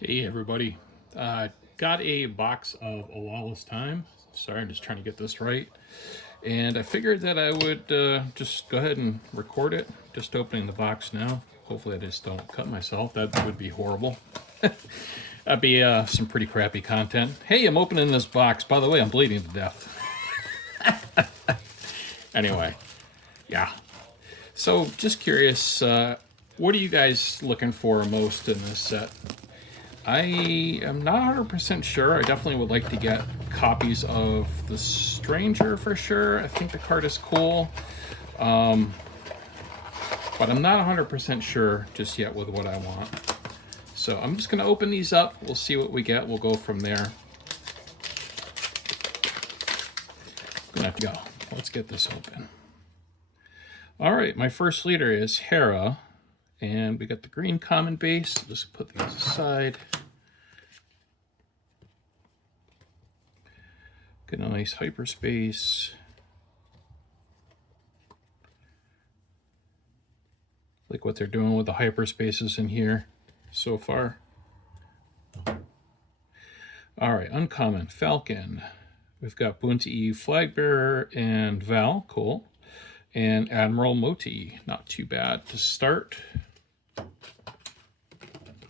Hey everybody, got a box of A Lawless Time. Sorry, I'm just trying to get this right. And I figured that I would just go ahead and record it. Just opening the box now. Hopefully I just don't cut myself. That would be horrible. That'd be some pretty crappy content. Hey, I'm opening this box. By the way, I'm bleeding to death. Anyway, yeah. So just curious, what are you guys looking for most in this set? I am not 100% sure. I definitely would like to get copies of The Stranger for sure. I think the card is cool. But I'm not 100% sure just yet with what I want. So I'm just going to open these up. We'll see what we get. We'll go from there. Gonna have to go. Let's get this open. All right, my first leader is Hera. And we got the green common base. Just put these aside. Get a nice hyperspace. Like what they're doing with the hyperspaces in here so far. All right, uncommon, Falcon. We've got Bounty, Flagbearer, and Val, cool. And Admiral Moti, not too bad to start.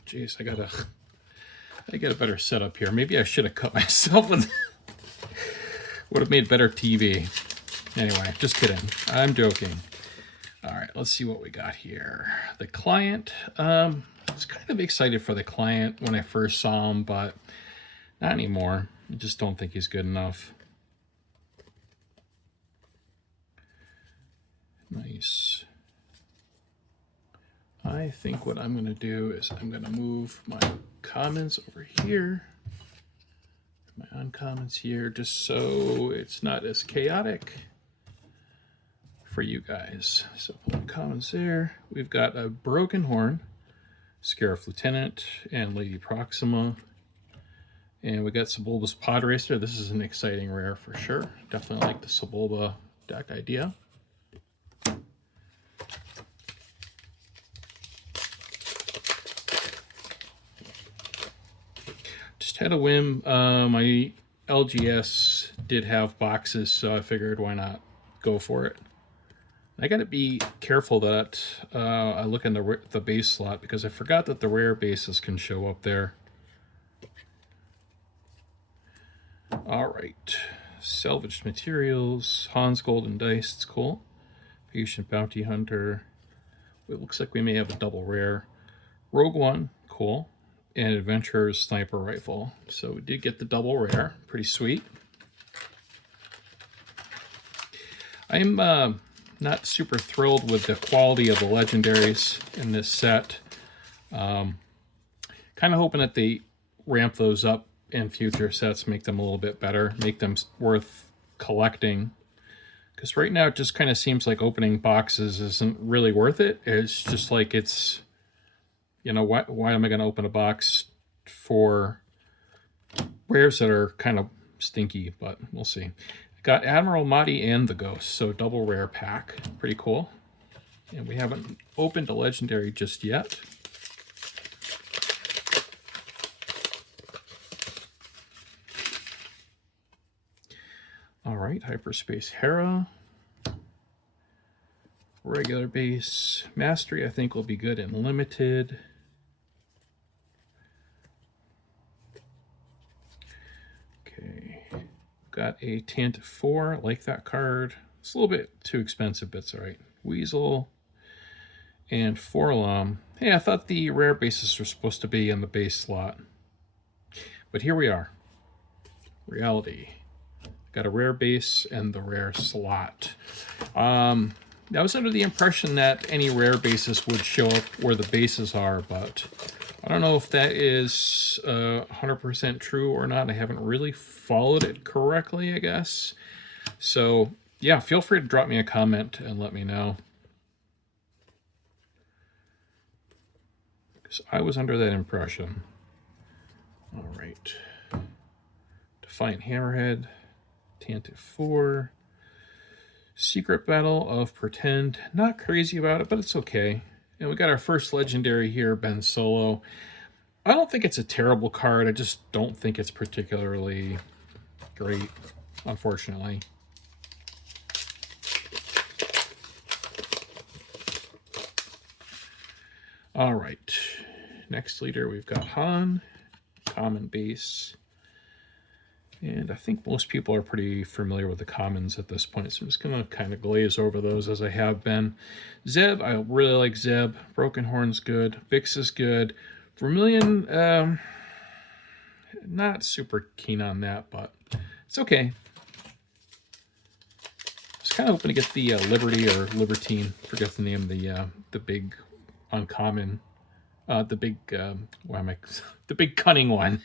Jeez, I get a better setup here. Maybe I should have cut myself with would have made better TV. Anyway, just kidding. I'm joking. All right, let's see what we got here. The client. I was kind of excited for the client when I first saw him, but not anymore. I just don't think he's good enough. Nice. I think what I'm going to do is I'm going to move my commons over here. My uncommons here, just so it's not as chaotic for you guys. So put the commons there. We've got a Broken Horn, Scarif Lieutenant, and Lady Proxima. And we got Sebulba's Pod Racer. This is an exciting rare for sure. Definitely like the Sebulba deck idea. Just had a whim. My LGS did have boxes, so I figured why not go for it. I got to be careful that I look in the base slot because I forgot that the rare bases can show up there. All right, salvaged materials, Hans Golden Dice, it's cool. Patient Bounty Hunter. It looks like we may have a double rare. Rogue One, cool. And Adventurer's Sniper Rifle. So we did get the double rare, pretty sweet. I'm not super thrilled with the quality of the legendaries in this set. Kind of hoping that they ramp those up in future sets, make them a little bit better, make them worth collecting. Because right now it just kind of seems like opening boxes isn't really worth it. It's just like it's, you know, why am I going to open a box for rares that are kind of stinky? But we'll see. Got Admiral Mahdi and the Ghost, so double rare pack. Pretty cool. And we haven't opened a legendary just yet. All right, Hyperspace Hera. Regular base. Mastery, I think, will be good in limited. Okay. Got a Tant 4, like that card. It's a little bit too expensive, but it's all right. Weasel and Forlom. Hey, I thought the rare bases were supposed to be in the base slot. But here we are. Reality. Got a rare base and the rare slot. I was under the impression that any rare bases would show up where the bases are, but I don't know if that is 100% true or not. I haven't really followed it correctly, I guess. So, yeah, feel free to drop me a comment and let me know. Because I was under that impression. All right. Defiant Hammerhead. Tantive 4. Secret Battle of Pretend. Not crazy about it, but it's okay. And we got our first legendary here, Ben Solo. I don't think it's a terrible card. I just don't think it's particularly great, unfortunately. All right. Next leader, we've got Han, common base. And I think most people are pretty familiar with the commons at this point, so I'm just going to kind of glaze over those as I have been. Zeb, I really like Zeb. Broken Horn's good. Vix is good. Vermilion, not super keen on that, but it's okay. I was kind of hoping to get the Liberty or Libertine, forget the name, the big uncommon, the big, the big cunning one.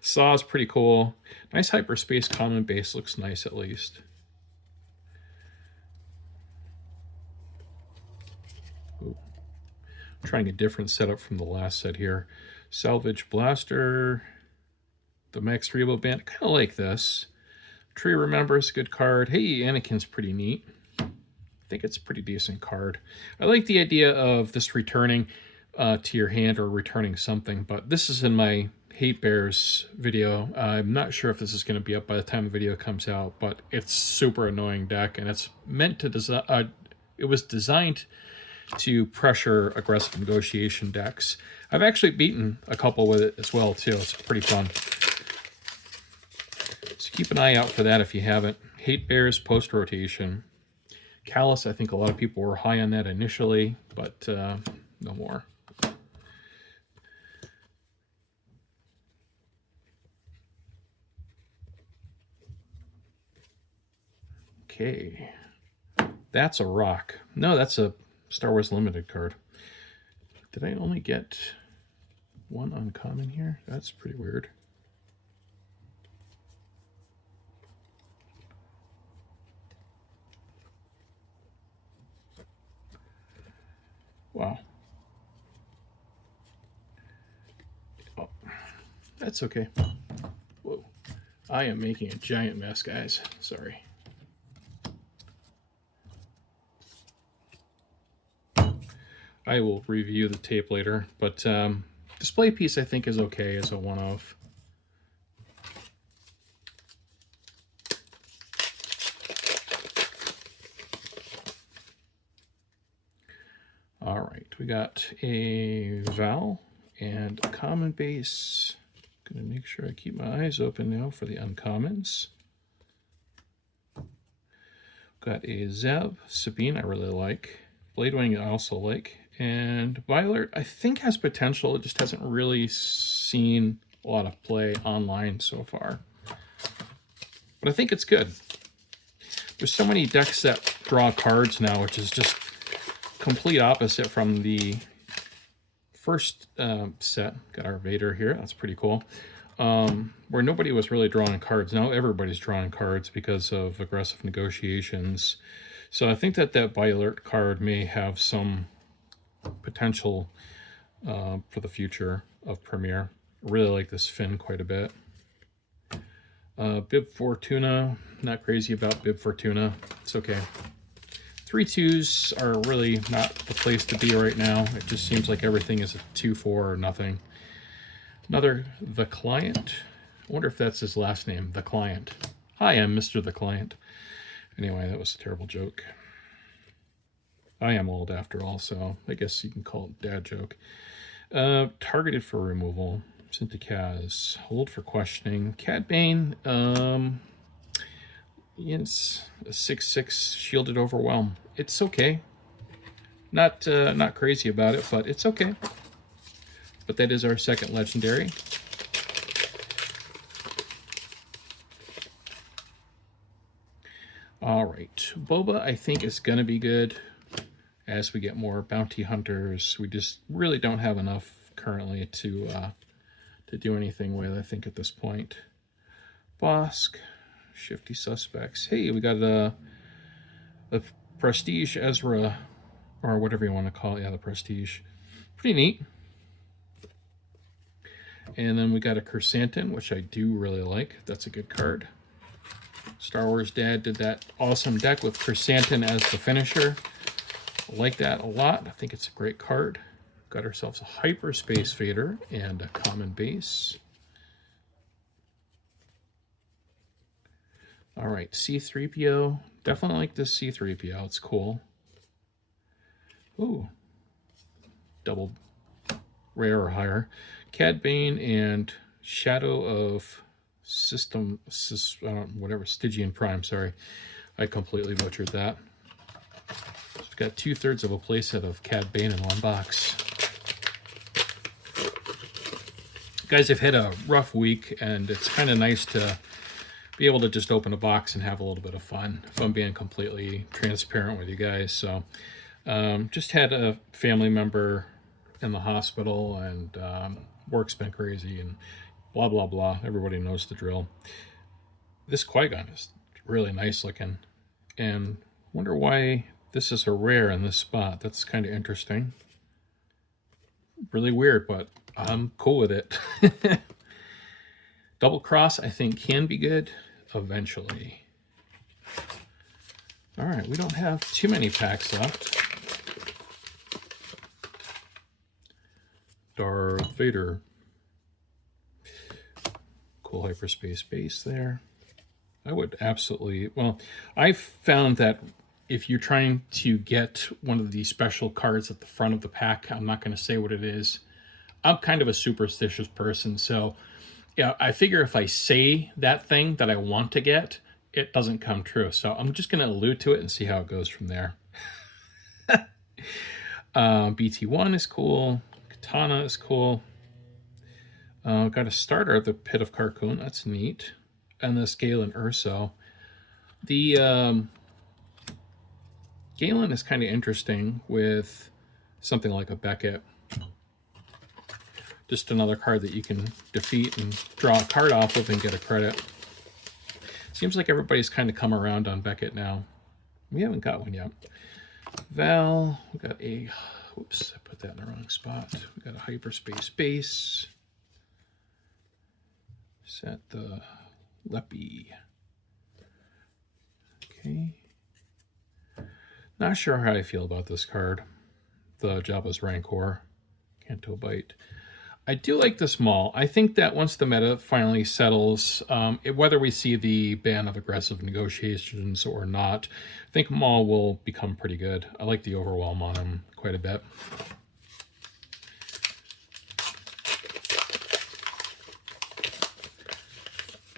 Saw is pretty cool. Nice hyperspace common base, looks nice at least. Ooh. Trying a different setup from the last set here. Salvage Blaster, the Max Rebo Band, kind of like this. Tree Remembers, good card. Hey, Anakin's pretty neat. I think it's a pretty decent card. I like the idea of this returning to your hand or returning something, but this is in my Hate Bears video. I'm not sure if this is going to be up by the time the video comes out, but it's super annoying deck, and it's meant to design. It was designed to pressure aggressive negotiation decks. I've actually beaten a couple with it as well too. It's pretty fun. So keep an eye out for that if you haven't. Hate Bears post rotation. Callus, I think a lot of people were high on that initially, but no more. Okay. That's a rock. No, that's a Star Wars Limited card. Did I only get one uncommon here? That's pretty weird. Wow. Oh, that's okay. Whoa. I am making a giant mess, guys. Sorry. I will review the tape later, but display piece I think is okay as a one-off. All right, we got a Val and a common base. Gonna make sure I keep my eyes open now for the uncommons. Got a Zeb, Sabine I really like. Bladewing I also like. And Violet, I think has potential. It just hasn't really seen a lot of play online so far. But I think it's good. There's so many decks that draw cards now, which is just complete opposite from the first set. Got our Vader here. That's pretty cool. Where nobody was really drawing cards. Now everybody's drawing cards because of aggressive negotiations. So I think that that Violet card may have some potential for the future of Premier. I really like this Finn quite a bit. Bib Fortuna, not crazy about Bib Fortuna. It's okay. 3/2s are really not the place to be right now. It just seems like everything is a 2/4 or nothing. Another The Client. I wonder if that's his last name, The Client. Hi, I'm Mr. The Client. Anyway, that was a terrible joke. I am old after all, so I guess you can call it a dad joke. Targeted for removal. Synthicaz. Hold for questioning. Cad Bane. It's a 6/6 shielded overwhelm. It's okay. Not crazy about it, but it's okay. But that is our second legendary. All right, Boba I think is gonna be good as we get more bounty hunters. We just really don't have enough currently to do anything with, I think, at this point. Bosk, Shifty Suspects. Hey, we got a Prestige Ezra, or whatever you want to call it. Yeah, the Prestige. Pretty neat. And then we got a Chrysanthemum, which I do really like. That's a good card. Star Wars Dad did that awesome deck with Chrysanthemum as the finisher. I like that a lot. I think it's a great card. got ourselves a hyperspace fader and a common base. All right, C3PO. Definitely like this C3PO. It's cool. Ooh, double rare or higher. Cad Bane and Shadow of whatever, Stygian Prime, sorry. I completely butchered that. We've got 2/3 of a playset of Cad Bane in one box. Guys, I've had a rough week, and it's kind of nice to be able to just open a box and have a little bit of fun, if I'm being completely transparent with you guys. So just had a family member in the hospital, and work's been crazy, and blah, blah, blah. Everybody knows the drill. This Qui-Gon is really nice looking, and wonder why this is a rare in this spot. That's kind of interesting. Really weird, but I'm cool with it. Double cross, I think, can be good eventually. All right, we don't have too many packs left. Darth Vader. Cool hyperspace base there. I would absolutely, well, I've found that if you're trying to get one of these special cards at the front of the pack, I'm not going to say what it is. I'm kind of a superstitious person, so yeah, I figure if I say that thing that I want to get, it doesn't come true. So I'm just going to allude to it and see how it goes from there. BT1 is cool. Katana is cool. Got a starter of the Pit of Carcoon. That's neat. And this Galen Urso. The Galen is kind of interesting with something like a Beckett. Just another card that you can defeat and draw a card off of and get a credit. Seems like everybody's kind of come around on Beckett now. We haven't got one yet. Val, we got a, whoops, I put that in the wrong spot. We got a hyperspace base. Set the Leppy. Okay. Not sure how I feel about this card. The Jabba's Rancor. Canto Bite. I do like this Maul. I think that once the meta finally settles, whether we see the ban of aggressive negotiations or not, I think Maul will become pretty good. I like the overwhelm on him quite a bit.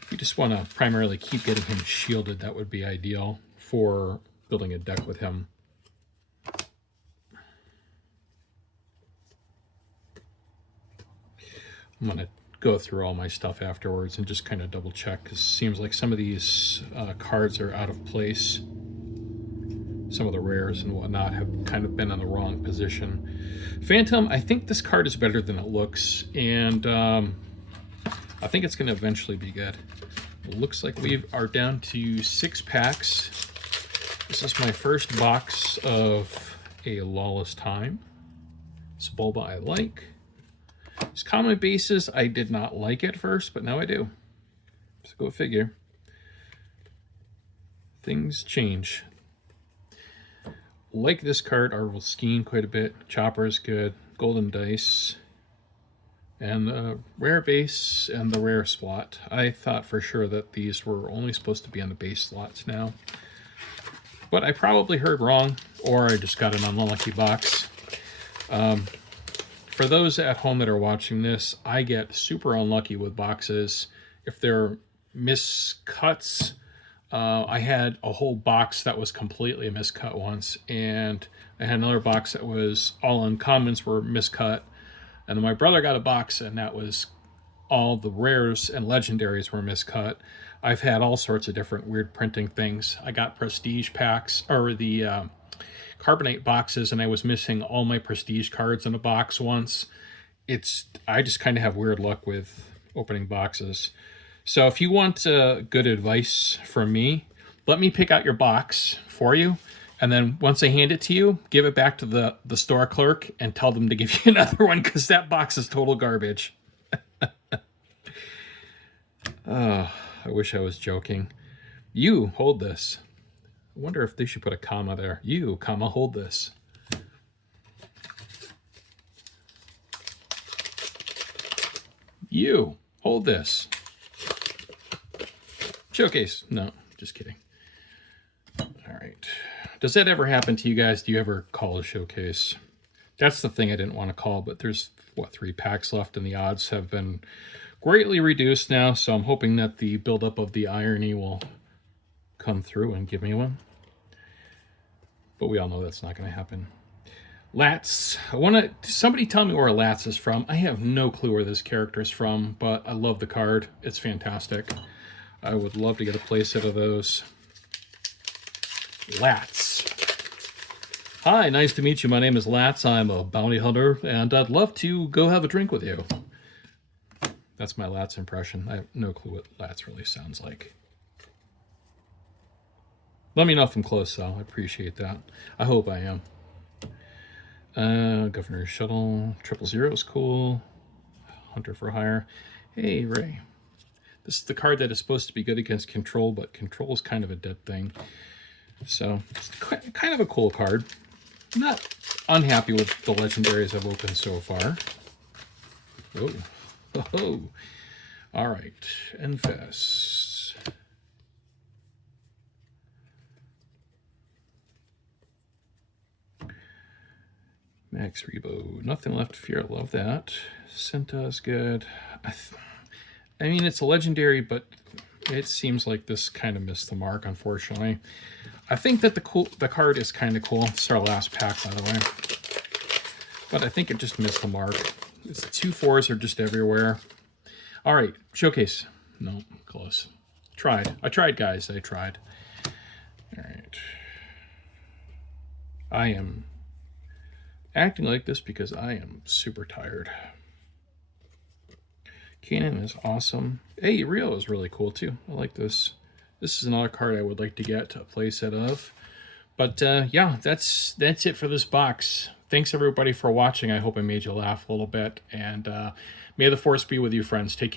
If you just want to primarily keep getting him shielded, that would be ideal for building a deck with him. I'm going to go through all my stuff afterwards and just kind of double check, because it seems like some of these cards are out of place. Some of the rares and whatnot have kind of been in the wrong position. Phantom, I think this card is better than it looks, and I think it's going to eventually be good. It looks like we are down to 6 packs. This is my first box of A Lawless Time. This Bulba I like. These common bases, I did not like at first, but now I do. So go figure. Things change. Like this card, Arvel Skeen quite a bit. Chopper is good. Golden Dice. And the rare base and the rare slot. I thought for sure that these were only supposed to be on the base slots now. But I probably heard wrong, or I just got an unlucky box. For those at home that are watching this, I get super unlucky with boxes. If they're miscuts, I had a whole box that was completely miscut once, and I had another box that was all uncommons were miscut, and then my brother got a box, and that was all the rares and legendaries were miscut. I've had all sorts of different weird printing things. I got prestige packs, or the carbonate boxes, and I was missing all my prestige cards in a box once. I just kind of have weird luck with opening boxes. So if you want good advice from me, let me pick out your box for you, and then once I hand it to you, give it back to the store clerk and tell them to give you another one, because that box is total garbage. Oh, I wish I was joking. You hold this. I wonder if they should put a comma there. You, comma, hold this. You, hold this. Showcase. No, just kidding. All right. Does that ever happen to you guys? Do you ever call a showcase? That's the thing I didn't want to call, but there's, what, 3 packs left, and the odds have been greatly reduced now, so I'm hoping that the buildup of the irony will come through and give me one. But we all know that's not going to happen. Lats. Somebody tell me where Lats is from. I have no clue where this character is from, but I love the card. It's fantastic. I would love to get a playset of those. Lats. Hi, nice to meet you. My name is Lats. I'm a bounty hunter, and I'd love to go have a drink with you. That's my Lats impression. I have no clue what Lats really sounds like. Let me know if I'm close, though. I appreciate that. I hope I am. Governor's Shuttle. 000 is cool. Hunter for Hire. Hey, Ray. This is the card that is supposed to be good against Control, but Control is kind of a dead thing. So, it's kind of a cool card. I'm not unhappy with the legendaries I've opened so far. Oh. Oh. All right. Enfest. Max Rebo. Nothing left to fear. I love that. Senta is good. I mean, it's a legendary, but it seems like this kind of missed the mark, unfortunately. I think that the card is kind of cool. It's our last pack, by the way. But I think it just missed the mark. It's 2 4s are just everywhere. All right, showcase. No, close. Tried. I tried, guys. I tried. All right. I am acting like this because I am super tired. Cannon is awesome. Hey, Rio is really cool too. I like this. This is another card I would like to get a playset of. But yeah, that's it for this box. Thanks everybody for watching. I hope I made you laugh a little bit. And may the force be with you, friends. Take care.